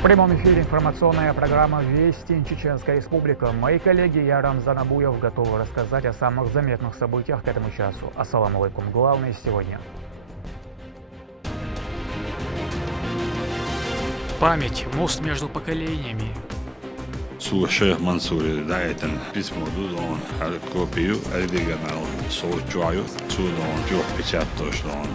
В прямом эфире информационная программа «Вести. Чеченская Республика». Мои коллеги, я Рамзан Абуев, готовы рассказать о самых заметных событиях к этому часу. Ассаламу алейкум. Главное сегодня. Память. Мост между поколениями. Шейх Мансур дайетен письмо дудон копию оригинал соучую судон тюх печаточнон.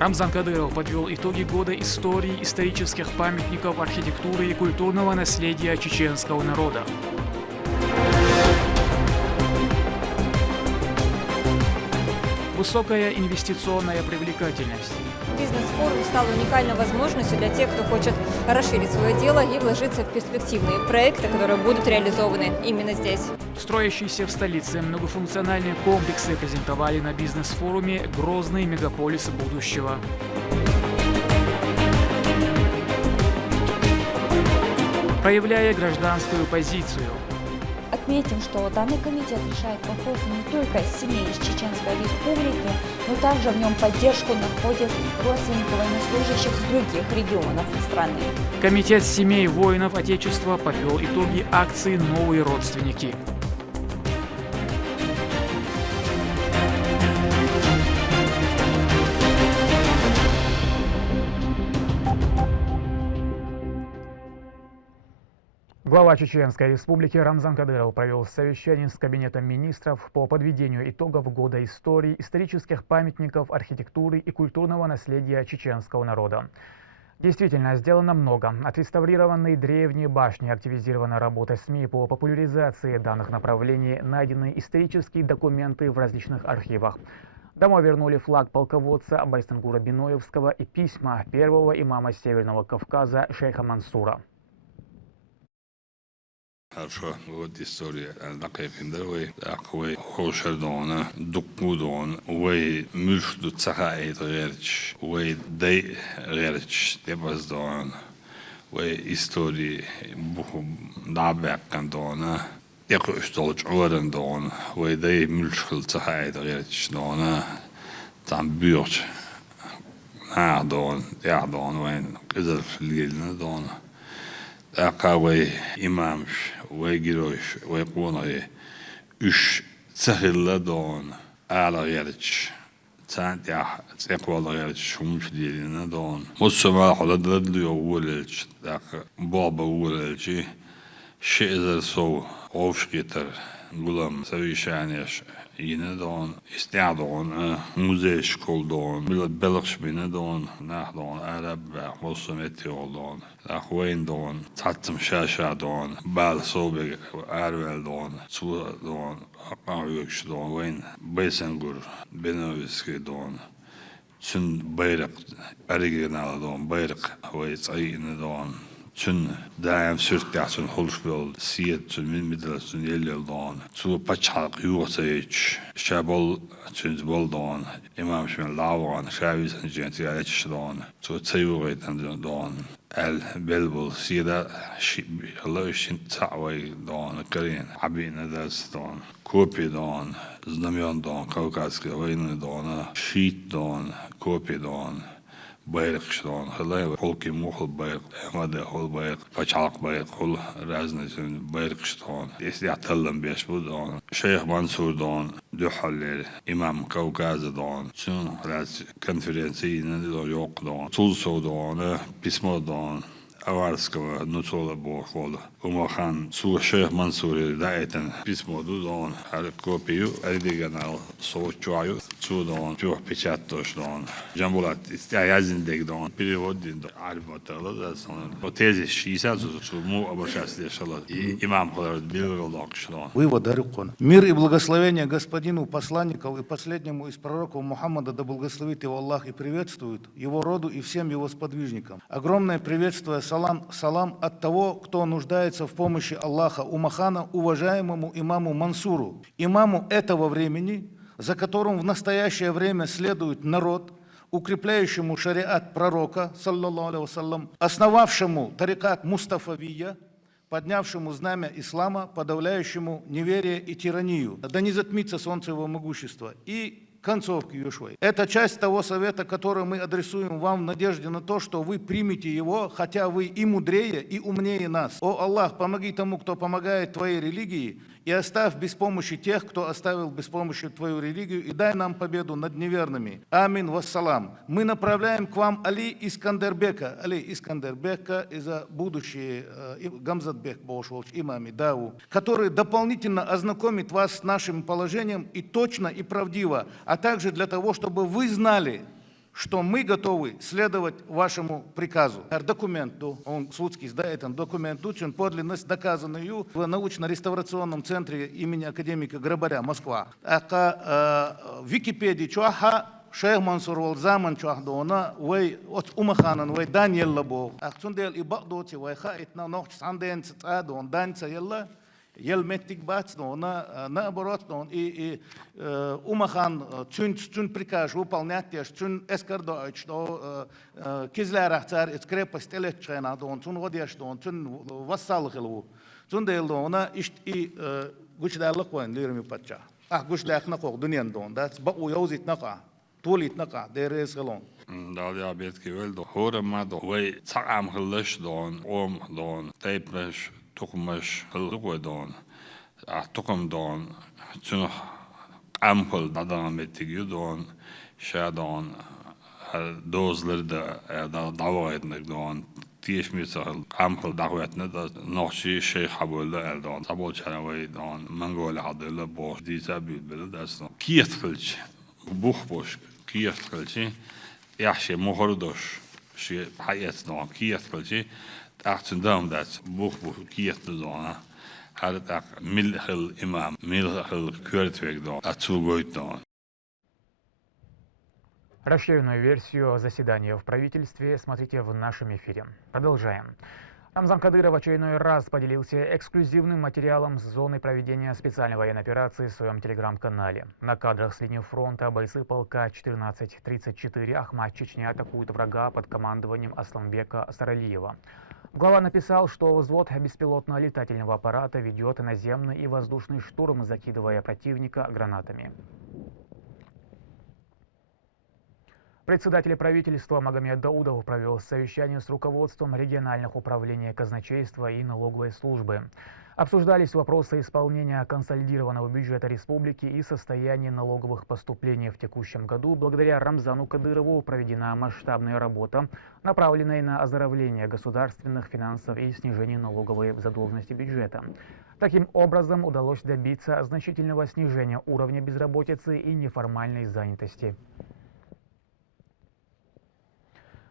Рамзан Кадыров подвел итоги года истории исторических памятников архитектуры и культурного наследия чеченского народа. Высокая инвестиционная привлекательность. Бизнес-форум стал уникальной возможностью для тех, кто хочет расширить свое дело и вложиться в перспективные проекты, которые будут реализованы именно здесь. Строящиеся в столице многофункциональные комплексы презентовали на бизнес-форуме «Грозный мегаполис будущего». Проявляя гражданскую позицию. Отметим, что данный комитет решает вопросы не только семей из Чеченской Республики, но также в нем поддержку находит родственников военнослужащих с других регионов страны. Комитет семей воинов Отечества подвел итоги акции «Новые родственники». Глава Чеченской Республики Рамзан Кадыров провел совещание с Кабинетом министров по подведению итогов года истории, исторических памятников, архитектуры и культурного наследия чеченского народа. Действительно, сделано много. Отреставрированные древние башни, активизирована работа СМИ по популяризации данных направлений, найдены исторические документы в различных архивах. Домой вернули флаг полководца Байсангура Биноевского и письма первого имама Северного Кавказа шейха Мансура. Хорошо, вот история. Дакикиндер вы аквей хошердона, дукмудон, вы мюшду цахаит рерч, вы дей рерч, дебаздон, вы истории буху дабеккандона, яко штолч орендон, вы дей мюшхл цахаит рерч дона, там бюрч, наадон, ядон, вайн, кизерф лильна дона. Акавей имамш, вей героиш, вей кунаи, уш цахилладон, ала герч, цант я цеквала герч, шумш дилина дон. Мусума холодладлю йовулельч, так баба вулельчи, шезер сов, овшкитер, гулам совещаниеш, ينادون استعدون موزيش كولدون بلغش بينادون ناخدون أرب مصمتي ولدون أخوين دون تعتم شاشة دون بال صوبك أرول دون سو دون أقاويكش دون وين بيسنجر بنويسكي دون سن بيرق أريجنال دون بيرق هو يتعين دون Tun daim sürtja tun holsbjol siet tun min middel tun yeljel don tu pachak yuosech shabol tun bol don imam shmen lawan shavis an genti alech don tu tsayuret an don el belbol sida Allah shin ta'way don karin abina das don kopi don znamyon don kaukaske vayne don shit don kopi don بايرق شلون خلاص حلقي مو خل بايرق هذا خل بايرق فشعق بايرق خل رازنا بايرق شلون يستعتلم بيش بدون شيخ منصور دون دحل إمام كوكاز دون شنو راز كونفرنسيين دون يوق دون تولسو دون بسمو دون أوارسكوا نطول بوخول ومخان سو شيخ منصور دايتن بسمو دون على كوبيو أريديجنال соучаю судон тюх печатош дон жамбулат истязиндек дон переводин дон альбатала да сон отези 60 су му обращаться дешало и имам ходор билголок шлон. Вывод арикон. Мир и благословение господину посланников и последнему из пророков Мухаммада, да благословит его Аллах и приветствует его роду и всем его сподвижникам. Огромное приветствие, салам от того, кто нуждается в помощи Аллаха, умахана уважаемому имаму Мансуру, имаму этого времени, за которым в настоящее время следует народ, укрепляющему шариат пророка, саллаллаху алейхи вассалям, основавшему тарикат Мустафавия, поднявшему знамя ислама, подавляющему неверие и тиранию. Да не затмится солнце его могущества. И концовки Юшвей. Это часть того совета, который мы адресуем вам в надежде на то, что вы примете его, хотя вы и мудрее, и умнее нас. О Аллах, помоги тому, кто помогает твоей религии, и оставь без помощи тех, кто оставил без помощи твою религию, и дай нам победу над неверными. Амин вассалам. Мы направляем к вам Али Искандербека. Али Искандербека из-за будущее Гамзатбек Бошволч, имами Даву, который дополнительно ознакомит вас с нашим положением и точно, и правдиво, а также для того, чтобы вы знали, что мы готовы следовать вашему приказу. Документу, он судский сдает, документу, он подлинность доказанную в научно-реставрационном центре имени академика Грабаря, Москва. В Википедии чуаха Шейх Мансур Волзаман чуахдона, вей от Умаханан, вей Даниэль Лабо. Ахтундел и багдоти, вей хаитна нохч санден цитадон, данца елла. Елметтик бацно, наоборот, и Умахан цун приказ выполнять, цун эскардоч, что кизлярах царь из крепости электчена, цун водяш, цун вассалхилу, цун дейлдона, и гучдарлык войн, лирами патча. Гучдарлык накох, дунян дон, да, баку яузит нака, тулит нака, дерез хилон. Dat ja, bet wel do. Horen maar do. Wij tsam gelust don, don, tapes. Toekomst heel doen, toekomst doen, toen amper dat dan met die doen, schadon, dozler dat dagwerk doen, die is met zo amper dagwerk net dat nog ze hebben doen, dat wordt zijn wij doen, Mongolen hadden boos die ze hebben, dat is nog kiertgeltje, boegbosch, kiertgeltje, ja ze mogen dus, ze heeft nog kiertgeltje. Achtung, dat boek kiert te doen, had het ook middelgel imam, middelgel keurtwerk doen, dat zo goed doen. Расширенную версию заседания в правительстве смотрите в нашем эфире. Продолжаем. Рамзан Кадыров в очередной раз поделился эксклюзивным материалом с зоны проведения специальной военной операции в своем телеграм-канале. На кадрах с линии фронта бойцы полка 1434 Ахмат Чечня атакуют врага под командованием Асланбека Саралиева. Глава написал, что взвод беспилотного летательного аппарата ведет наземный и воздушный штурм, закидывая противника гранатами. Председатель правительства Магомед Даудов провел совещание с руководством региональных управлений казначейства и налоговой службы. Обсуждались вопросы исполнения консолидированного бюджета республики и состояния налоговых поступлений в текущем году. Благодаря Рамзану Кадырову проведена масштабная работа, направленная на оздоровление государственных финансов и снижение налоговой задолженности бюджета. Таким образом, удалось добиться значительного снижения уровня безработицы и неформальной занятости.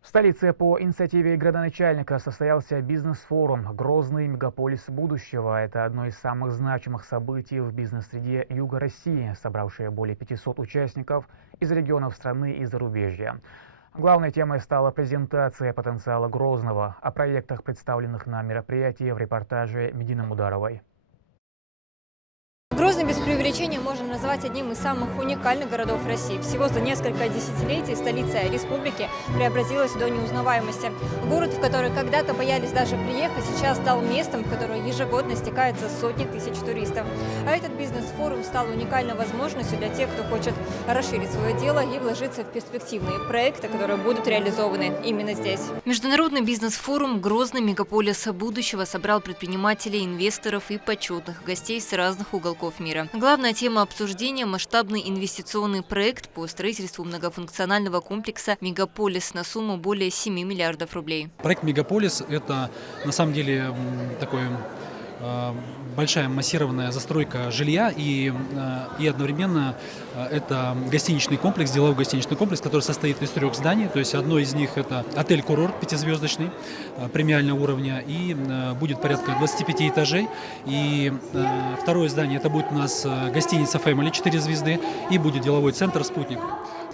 В столице по инициативе градоначальника состоялся бизнес-форум «Грозный мегаполис будущего». Это одно из самых значимых событий в бизнес-среде Юга России, собравшее более 500 участников из регионов страны и зарубежья. Главной темой стала презентация потенциала Грозного. О проектах, представленных на мероприятии, в репортаже Медины Мударовой. Грозный без преувеличения можно назвать одним из самых уникальных городов России. Всего за несколько десятилетий столица республики преобразилась до неузнаваемости. Город, в который когда-то боялись даже приехать, сейчас стал местом, в которое ежегодно стекаются сотни тысяч туристов. А этот бизнес-форум стал уникальной возможностью для тех, кто хочет расширить свое дело и вложиться в перспективные проекты, которые будут реализованы именно здесь. Международный бизнес-форум «Грозный мегаполис будущего» собрал предпринимателей, инвесторов и почетных гостей с разных уголков мира. Главная тема обсуждения – масштабный инвестиционный проект по строительству многофункционального комплекса «Мегаполис» на сумму более 7 миллиардов рублей. Проект «Мегаполис» – это на самом деле такой большая массированная застройка жилья и одновременно это гостиничный комплекс, деловой гостиничный комплекс, который состоит из 3 зданий. То есть одно из них это отель-курорт 5-звездочный премиального уровня и будет порядка 25 этажей. И второе здание это будет у нас гостиница Family 4 звезды и будет деловой центр «Спутник».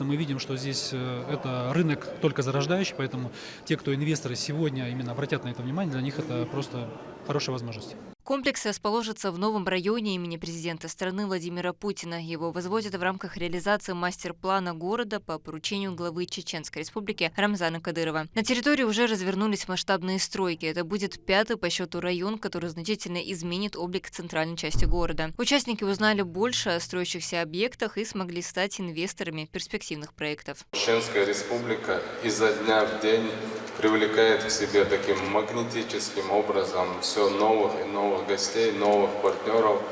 Мы видим, что здесь это рынок только зарождающий, поэтому те, кто инвесторы сегодня именно обратят на это внимание, для них это просто хорошая возможность. Комплекс расположится в новом районе имени президента страны Владимира Путина. Его возводят в рамках реализации мастер-плана города по поручению главы Чеченской Республики Рамзана Кадырова. На территории уже развернулись масштабные стройки. Это будет 5-й по счету район, который значительно изменит облик центральной части города. Участники узнали больше о строящихся объектах и смогли стать инвесторами перспективных проектов. Чеченская Республика изо дня в день привлекает к себе таким магнетическим образом все новых и новых гостей, новых партнеров,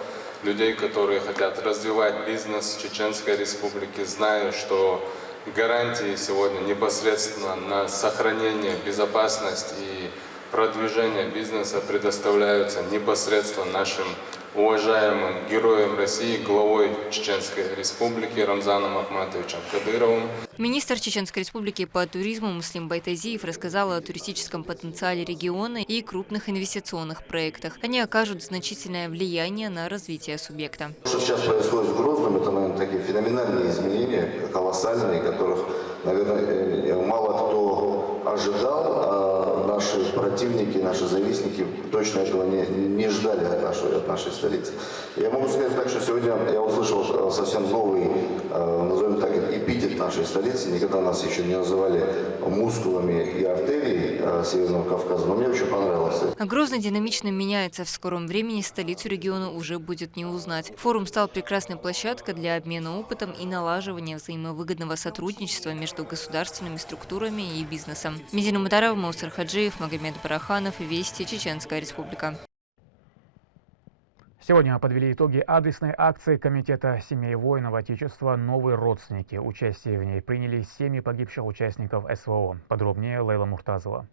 людей, которые хотят развивать бизнес в Чеченской Республике, зная, что гарантии сегодня непосредственно на сохранение, безопасность и продвижение бизнеса предоставляются непосредственно нашим уважаемым героем России, главой Чеченской Республики Рамзаном Ахматовичем Кадыровым. Министр Чеченской Республики по туризму Муслим Байтазиев рассказал о туристическом потенциале региона и крупных инвестиционных проектах. Они окажут значительное влияние на развитие субъекта. Что сейчас происходит в Грозном, это, наверное, такие феноменальные изменения, колоссальные, которых, наверное, мало кто ожидал. Наши противники, наши завистники точно этого не ждали от нашей столицы. Я могу сказать так, что сегодня я услышал совсем новый, назовем так, эпитет нашей столицы. Никогда нас еще не называли мускулами и артерией Северного Кавказа, но мне очень понравилось. Грозный динамично меняется. В скором времени столицу региона уже будет не узнать. Форум стал прекрасной площадкой для обмена опытом и налаживания взаимовыгодного сотрудничества между государственными структурами и бизнесом. Медина Мутарова, Маусар Хаджиев, Магомед Бараханов, Вести, Чеченская Республика. Сегодня подвели итоги адресной акции Комитета семей воинов Отечества «Новые родственники». Участие в ней приняли семьи погибших участников СВО. Подробнее Лейла Муртазова.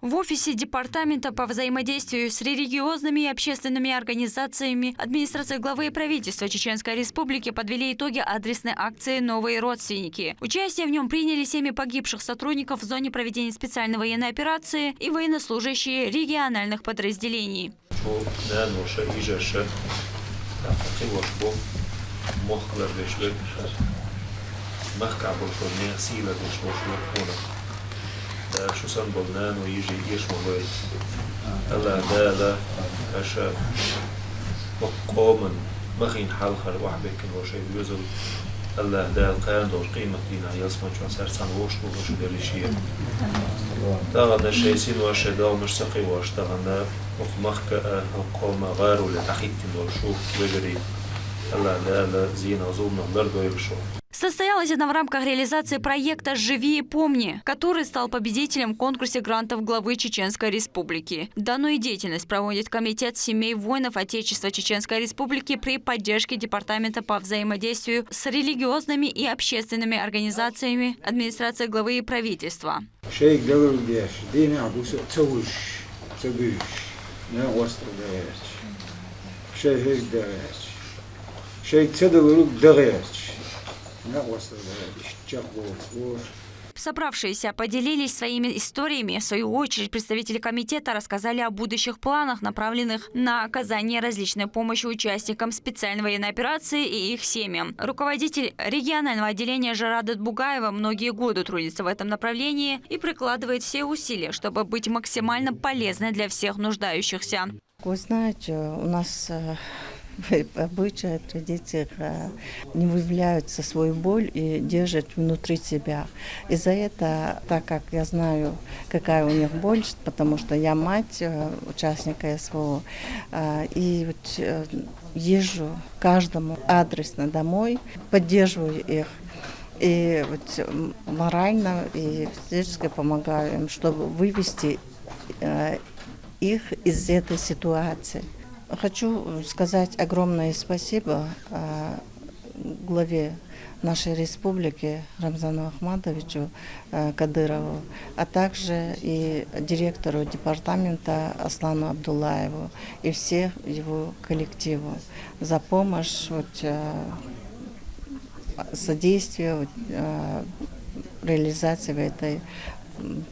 В офисе Департамента по взаимодействию с религиозными и общественными организациями администрации главы и правительства Чеченской Республики подвели итоги адресной акции «Новые родственники». Участие в нем приняли семьи погибших сотрудников в зоне проведения специальной военной операции и военнослужащие региональных подразделений. شو سنبضنان ويجي يشمل بيت هلا دالا أشا مقوما مخين حلخر واحد بيكن وشي بيوزل هلا دال قان دور قيمة دينا يسمى شو سر سن وشتو وشو دالي شيء تغنى شيء سين وشي دال مش سقي وش تغنى مخك مقوما غارو لتحيتين دور شو بيجري هلا دالا زينا ظلنا برضو يبشو. Состоялась она в рамках реализации проекта «Живи и помни», который стал победителем в конкурсе грантов главы Чеченской Республики. Данную деятельность проводит Комитет семей воинов Отечества Чеченской Республики при поддержке Департамента по взаимодействию с религиозными и общественными организациями администрации главы и правительства. Собравшиеся поделились своими историями. В свою очередь представители комитета рассказали о будущих планах, направленных на оказание различной помощи участникам специальной военной операции и их семьям. Руководитель регионального отделения Жарадат Бугаева многие годы трудится в этом направлении и прикладывает все усилия, чтобы быть максимально полезной для всех нуждающихся. Вы знаете, у нас в обычаях, традициях не выявляются свою боль и держат внутри себя. И за это, так как я знаю, какая у них боль, потому что я мать участника СВО, и вот езжу каждому адресно домой, поддерживаю их. И вот морально и физически помогаю им, чтобы вывести их из этой ситуации. Хочу сказать огромное спасибо главе нашей республики Рамзану Ахматовичу Кадырову, а также и директору департамента Аслану Абдуллаеву и всех его коллективу за помощь, содействие реализации этой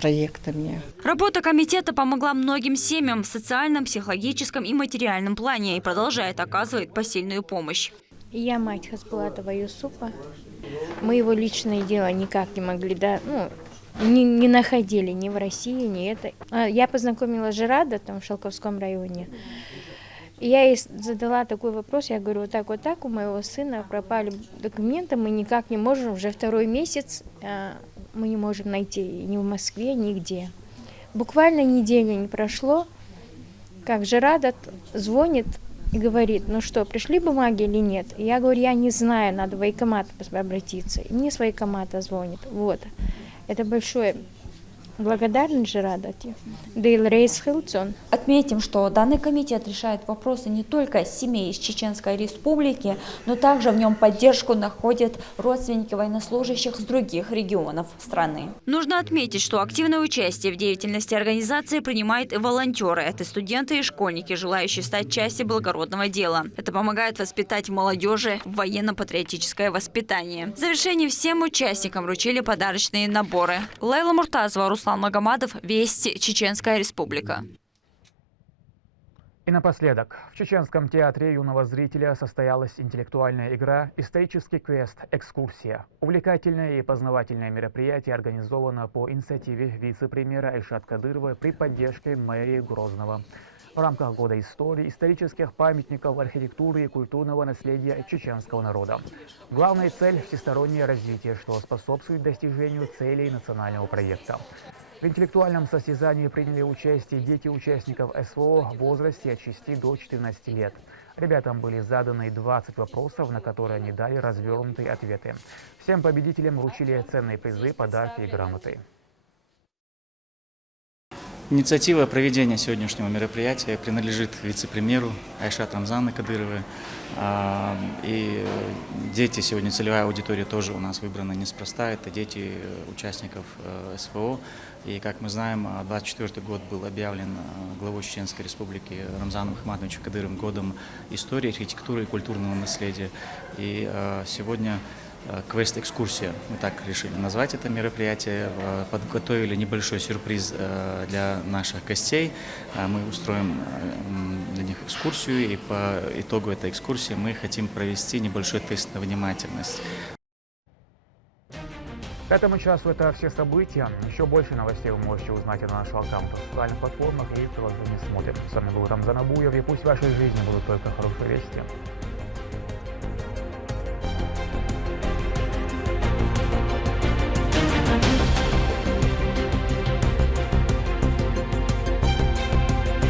проектами. Работа комитета помогла многим семьям в социальном, психологическом и материальном плане и продолжает оказывать посильную помощь. Я мать Хасбулатова Юсупа. Мы его личное дело никак не могли не находили ни в России, ни это. Я познакомила Жерада там в Шелковском районе. И я ей задала такой вопрос, я говорю, вот так, у моего сына пропали документы, мы никак не можем, уже второй месяц мы не можем найти ни в Москве, нигде. Буквально недели не прошло, как Жерад звонит и говорит, ну что, пришли бумаги или нет? И я говорю, я не знаю, надо в военкомат обратиться. И мне с военкомата звонит. Вот. Это большое благодарность Жерадати. Дейл Рейс Хилсон. Отметим, что данный комитет решает вопросы не только семей из Чеченской Республики, но также в нем поддержку находят родственники военнослужащих с других регионов страны. Нужно отметить, что активное участие в деятельности организации принимают и волонтеры. Это студенты и школьники, желающие стать частью благородного дела. Это помогает воспитать в молодежи военно-патриотическое воспитание. В завершении всем участникам вручили подарочные наборы. Лейла Муртазова, Руслан Магомадов, Вести, Чеченская Республика. И напоследок, в Чеченском театре юного зрителя состоялась интеллектуальная игра «Исторический квест. Экскурсия». Увлекательное и познавательное мероприятие организовано по инициативе вице-премьера Айшат Кадыровой при поддержке мэрии Грозного. В рамках Года истории, исторических памятников, архитектуры и культурного наследия чеченского народа. Главная цель – всестороннее развитие, что способствует достижению целей национального проекта. В интеллектуальном состязании приняли участие дети участников СВО в возрасте от 6 до 14 лет. Ребятам были заданы 20 вопросов, на которые они дали развернутые ответы. Всем победителям вручили ценные призы, подарки и грамоты. Инициатива проведения сегодняшнего мероприятия принадлежит вице-премьеру Айшат Рамзановне Кадыровой. И дети, сегодня целевая аудитория тоже у нас выбрана неспроста. Это дети участников СВО. И, как мы знаем, 2024 год был объявлен главой Чеченской Республики Рамзаном Ахматовичем Кадыровым годом истории, архитектуры и культурного наследия. И сегодня квест-экскурсия, мы так решили назвать это мероприятие. Подготовили небольшой сюрприз для наших гостей. Мы устроим для них экскурсию, и по итогу этой экскурсии мы хотим провести небольшой тест на внимательность. К этому часу это все события. Еще больше новостей вы можете узнать на наших аккаунтах, социальных платформах и в приложении «Смотрим». С вами был Рамзан Абуев, и пусть в вашей жизни будут только хорошие вести.